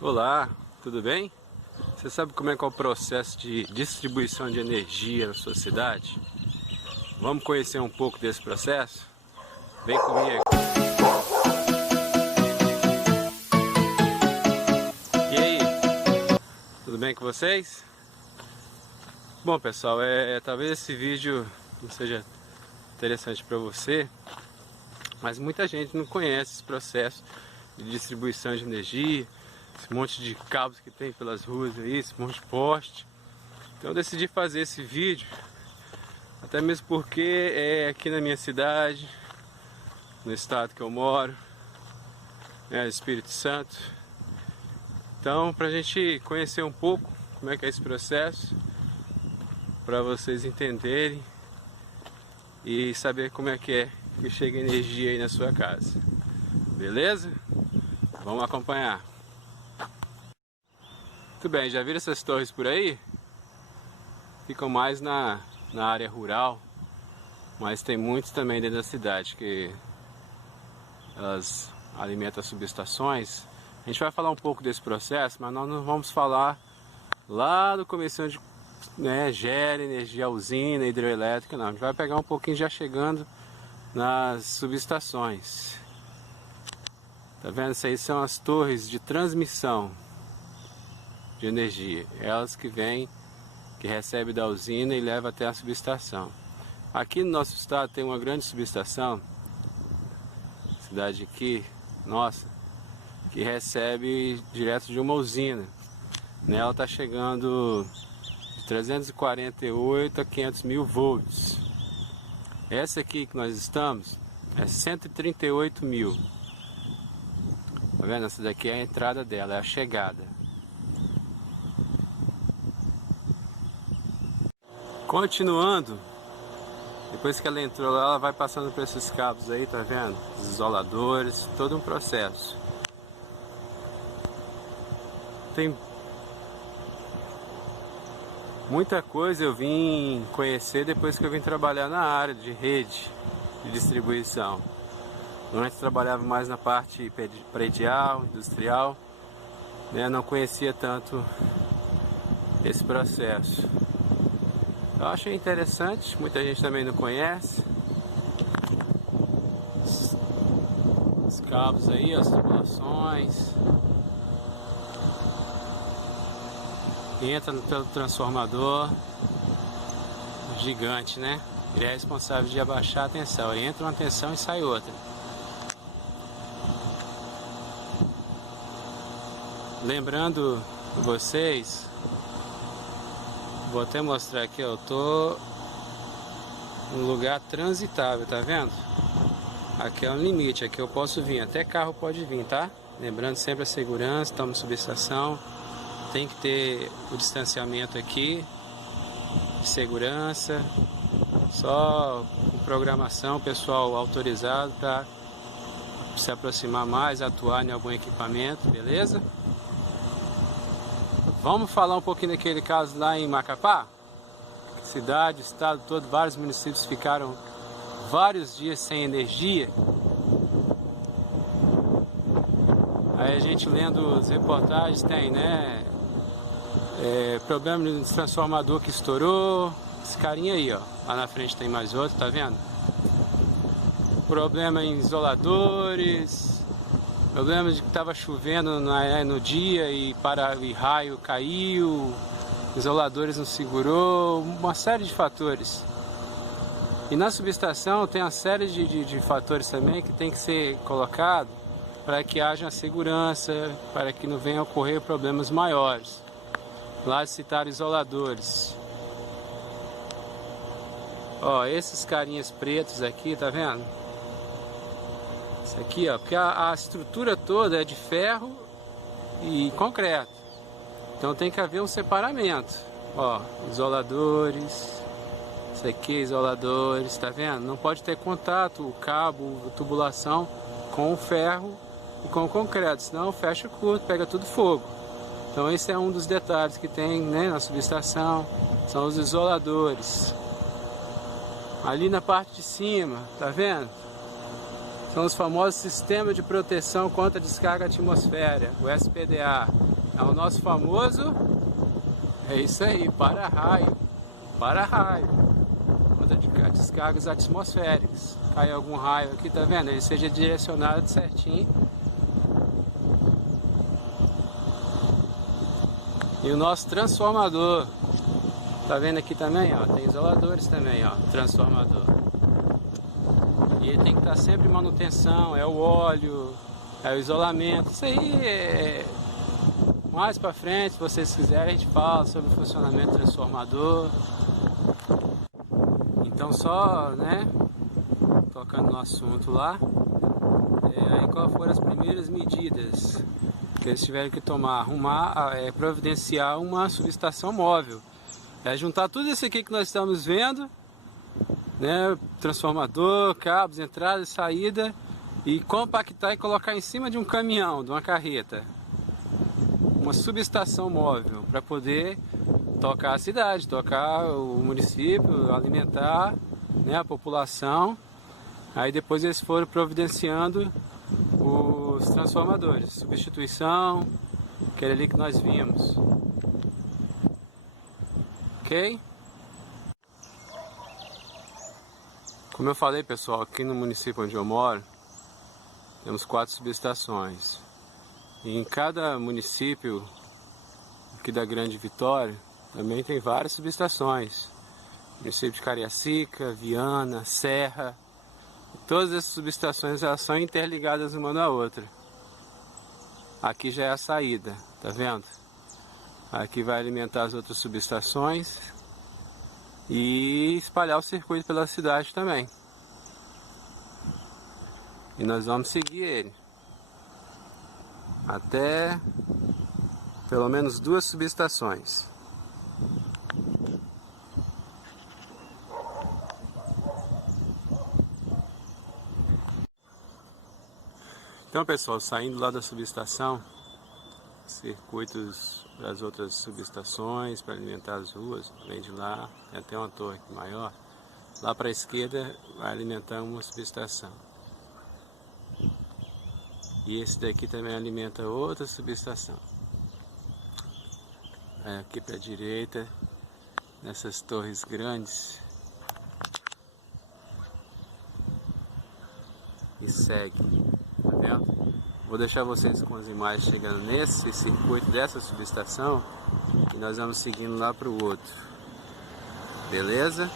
Olá, tudo bem? Você sabe como é que é o processo de distribuição de energia na sua cidade? Vamos conhecer um pouco desse processo? Vem comigo! E aí, tudo bem com vocês? Bom pessoal, talvez esse vídeo não seja interessante para você, mas muita gente não conhece esse processo de distribuição de energia, esse monte de cabos que tem pelas ruas aí, esse monte de poste. Então eu decidi fazer esse vídeo, até mesmo porque é aqui na minha cidade, no estado que eu moro, Espírito Santo. Então, para a gente conhecer um pouco como é que é esse processo, para vocês entenderem e saber como é que chega energia aí na sua casa. Beleza? Vamos acompanhar. Muito bem, já viram essas torres por aí? Ficam mais na área rural, mas tem muitos também dentro da cidade que elas alimentam as subestações. A gente vai falar um pouco desse processo, mas nós não vamos falar lá do começo de gera energia, usina hidrelétrica, não. A gente vai pegar um pouquinho já chegando nas subestações. Tá vendo? Isso aí são as torres de transmissão de energia. Elas que vêm, que recebe da usina e leva até a subestação. Aqui no nosso estado tem uma grande subestação, cidade aqui, nossa, que recebe direto de uma usina. Nela está chegando de 348 a 500 mil volts. Essa aqui que nós estamos é 138 mil. Tá vendo? Essa daqui é a entrada dela, é a chegada. Continuando, depois que ela entrou lá, ela vai passando por esses cabos aí, tá vendo? Os isoladores, todo um processo. Tem muita coisa eu vim conhecer depois que eu vim trabalhar na área de rede de distribuição. Antes trabalhava mais na parte predial, industrial, não conhecia tanto esse processo. Eu achei interessante, muita gente também não conhece. Os cabos aí, as tubulações. Entra pelo transformador gigante, né? Ele é responsável de abaixar a tensão. Entra uma tensão e sai outra. Lembrando vocês, vou até mostrar aqui, eu tô num lugar transitável, tá vendo? Aqui é um limite, aqui eu posso vir, até carro pode vir, tá? Lembrando sempre a segurança, estamos em subestação, tem que ter o distanciamento aqui, de segurança, só com programação, pessoal autorizado para se aproximar mais, atuar em algum equipamento, beleza? Vamos falar um pouquinho daquele caso lá em Macapá? Cidade, estado todo, vários municípios ficaram vários dias sem energia. Aí a gente lendo as reportagens tem, problema no transformador que estourou. Esse carinha aí, ó, lá na frente tem mais outro, tá vendo? Problema em isoladores. Problema de que estava chovendo no dia e raio caiu, isoladores não segurou, uma série de fatores. E na subestação tem uma série de fatores também que tem que ser colocado para que haja segurança, para que não venham a ocorrer problemas maiores. Lá citar isoladores. Ó, esses carinhas pretos aqui, tá vendo? Isso aqui, ó, porque a estrutura toda é de ferro e concreto. Então tem que haver um separamento. Ó, isoladores. Isso aqui, isoladores, tá vendo? Não pode ter contato, o cabo, a tubulação com o ferro e com o concreto, senão fecha curto, pega tudo fogo. Então esse é um dos detalhes que tem, na subestação, são os isoladores. Ali na parte de cima, tá vendo? São os famosos Sistemas de Proteção contra Descarga Atmosférica, o SPDA. É o nosso famoso, é isso aí, para-raio, contra descargas atmosféricas. Cai algum raio aqui, tá vendo? Ele seja direcionado certinho. E o nosso transformador, tá vendo aqui também, ó, tem isoladores também, ó, transformador. E ele tem que estar sempre em manutenção, é o óleo, é o isolamento. Isso aí é... Mais pra frente, se vocês quiserem, a gente fala sobre o funcionamento do transformador. Então só, né, tocando no assunto lá, aí qual foram as primeiras medidas que eles tiveram que tomar? Providenciar uma subestação móvel. É juntar tudo isso aqui que nós estamos vendo, né, transformador, cabos, entrada e saída, e compactar e colocar em cima de um caminhão, de uma carreta. Uma subestação móvel para poder tocar a cidade, tocar o município, alimentar, né, a população. Aí depois eles foram providenciando os transformadores, substituição, aquele ali que nós vimos. Ok? Como eu falei, pessoal, aqui no município onde eu moro, temos 4 subestações. E em cada município aqui da Grande Vitória também tem várias subestações. Município de Cariacica, Viana, Serra. E todas essas subestações elas são interligadas uma na outra. Aqui já é a saída, tá vendo? Aqui vai alimentar as outras subestações e espalhar o circuito pela cidade também. E nós vamos seguir ele até pelo menos 2 subestações. Então, pessoal, saindo lá da subestação, circuitos das outras subestações para alimentar as ruas, além de lá, tem até uma torre maior. Lá para a esquerda vai alimentar uma subestação. E esse daqui também alimenta outra subestação. Aí aqui para a direita, nessas torres grandes. E segue, tá vendo? Vou deixar vocês com as imagens chegando nesse circuito dessa subestação. E nós vamos seguindo lá para o outro. Beleza?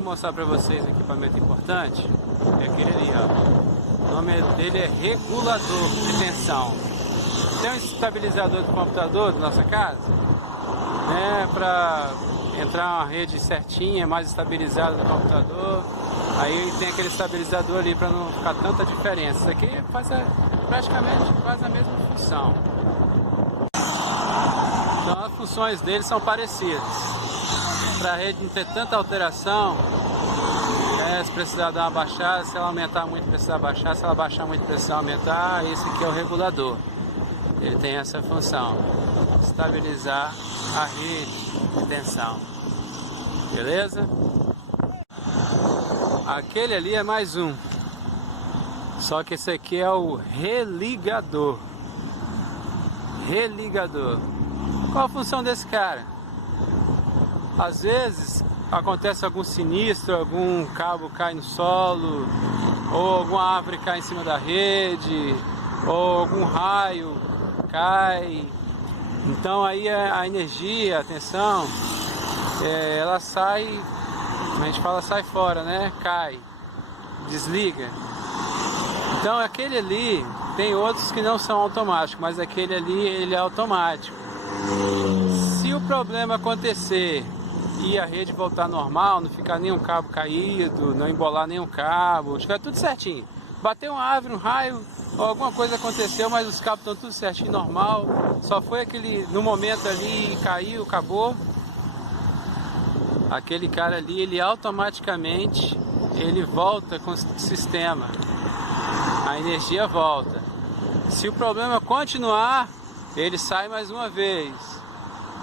Mostrar para vocês um equipamento importante, é aquele ali, ó. O nome dele é regulador de tensão. Tem um estabilizador do computador da nossa casa, né, para entrar uma rede certinha, mais estabilizada do computador. Aí tem aquele estabilizador ali para não ficar tanta diferença. Isso aqui praticamente faz a mesma função. Então as funções dele são parecidas. Para a rede não ter tanta alteração, se precisar dar uma baixada, se ela aumentar muito precisar baixar, se ela baixar muito precisar aumentar, esse aqui é o regulador. Ele tem essa função, estabilizar a rede de tensão. Beleza? Aquele ali é mais um, só que esse aqui é o religador. Qual a função desse cara? Às vezes acontece algum sinistro, algum cabo cai no solo, ou alguma árvore cai em cima da rede, ou algum raio cai. Então aí a energia, a tensão, ela sai, a gente fala sai fora, né? Cai, desliga. Então aquele ali, tem outros que não são automáticos, mas aquele ali ele é automático. Se o problema acontecer e a rede voltar normal, não ficar nenhum cabo caído, não embolar nenhum cabo, tiver tudo certinho, bateu uma árvore, um raio, ou alguma coisa aconteceu, mas os cabos estão tudo certinho, normal. Só foi aquele, no momento ali, caiu, acabou. Aquele cara ali, ele automaticamente, ele volta com o sistema. A energia volta. Se o problema continuar, ele sai mais uma vez.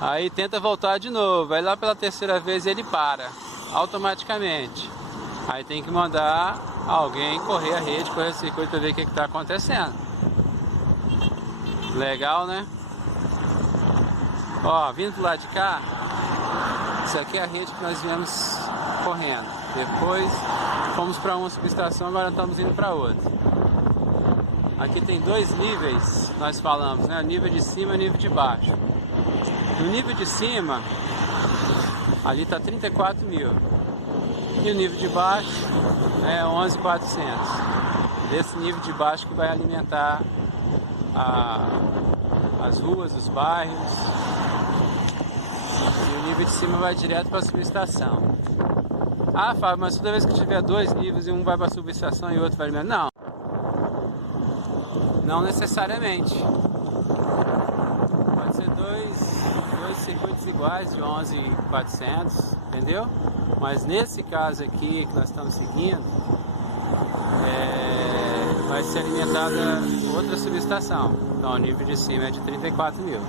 Aí tenta voltar de novo. Aí lá pela terceira vez ele para, automaticamente. Aí tem que mandar alguém correr a rede, correr o circuito para ver o que está acontecendo. Legal, né? Ó, vindo do lado de cá, isso aqui é a rede que nós viemos correndo. Depois fomos para uma subestação, agora estamos indo para outra. Aqui tem dois níveis, nós falamos, né? O nível de cima e o nível de baixo. No nível de cima, ali está 34 mil. E o nível de baixo é 11.400. Desse nível de baixo que vai alimentar as ruas, os bairros. E o nível de cima vai direto para a subestação. Ah, Fábio, mas toda vez que tiver dois níveis e um vai para a subestação e o outro vai alimentar? Não necessariamente. Pode ser dois circuitos iguais de 11.400, entendeu? Mas nesse caso aqui que nós estamos seguindo, vai ser alimentada outra subestação. Então o nível de cima é de 34 mil.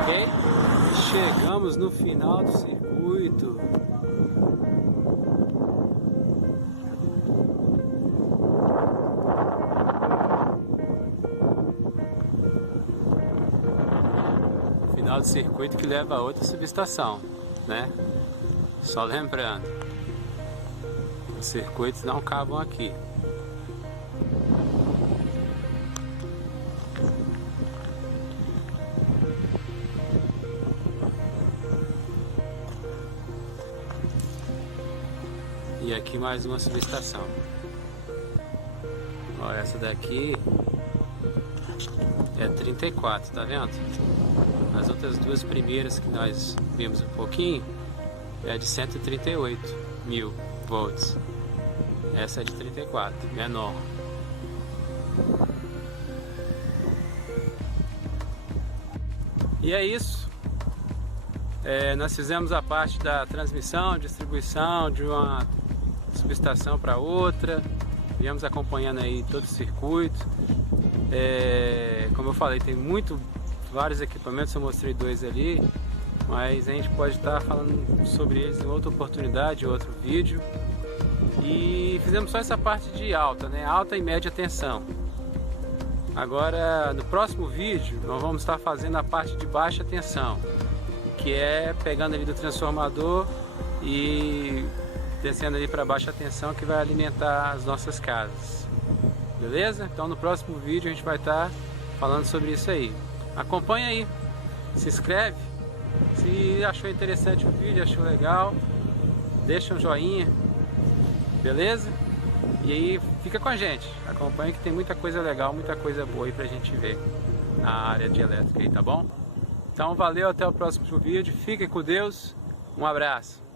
Ok? Chegamos no final do circuito. Final do circuito que leva a outra subestação, né? Só lembrando, os circuitos não acabam aqui. E aqui mais uma subestação. Ó, essa daqui é 34, tá vendo? As outras duas primeiras que nós vimos um pouquinho é de 138 mil volts. Essa é de 34, menor. E é isso. Nós fizemos a parte da transmissão, distribuição de uma subestação para outra. Viemos acompanhando aí todo o circuito. Como eu falei, tem vários equipamentos, eu mostrei dois ali, mas a gente pode estar falando sobre eles em outra oportunidade, em outro vídeo. E fizemos só essa parte de alta, né? Alta e média tensão. Agora, no próximo vídeo, nós vamos estar fazendo a parte de baixa tensão, que é pegando ali do transformador e descendo ali para baixa tensão, que vai alimentar as nossas casas. Beleza? Então no próximo vídeo a gente vai estar falando sobre isso aí. Acompanha aí, se inscreve, se achou interessante o vídeo, achou legal, deixa um joinha, beleza? E aí fica com a gente, acompanha que tem muita coisa legal, muita coisa boa aí pra gente ver na área de elétrica aí, tá bom? Então valeu, até o próximo vídeo, fiquem com Deus, um abraço!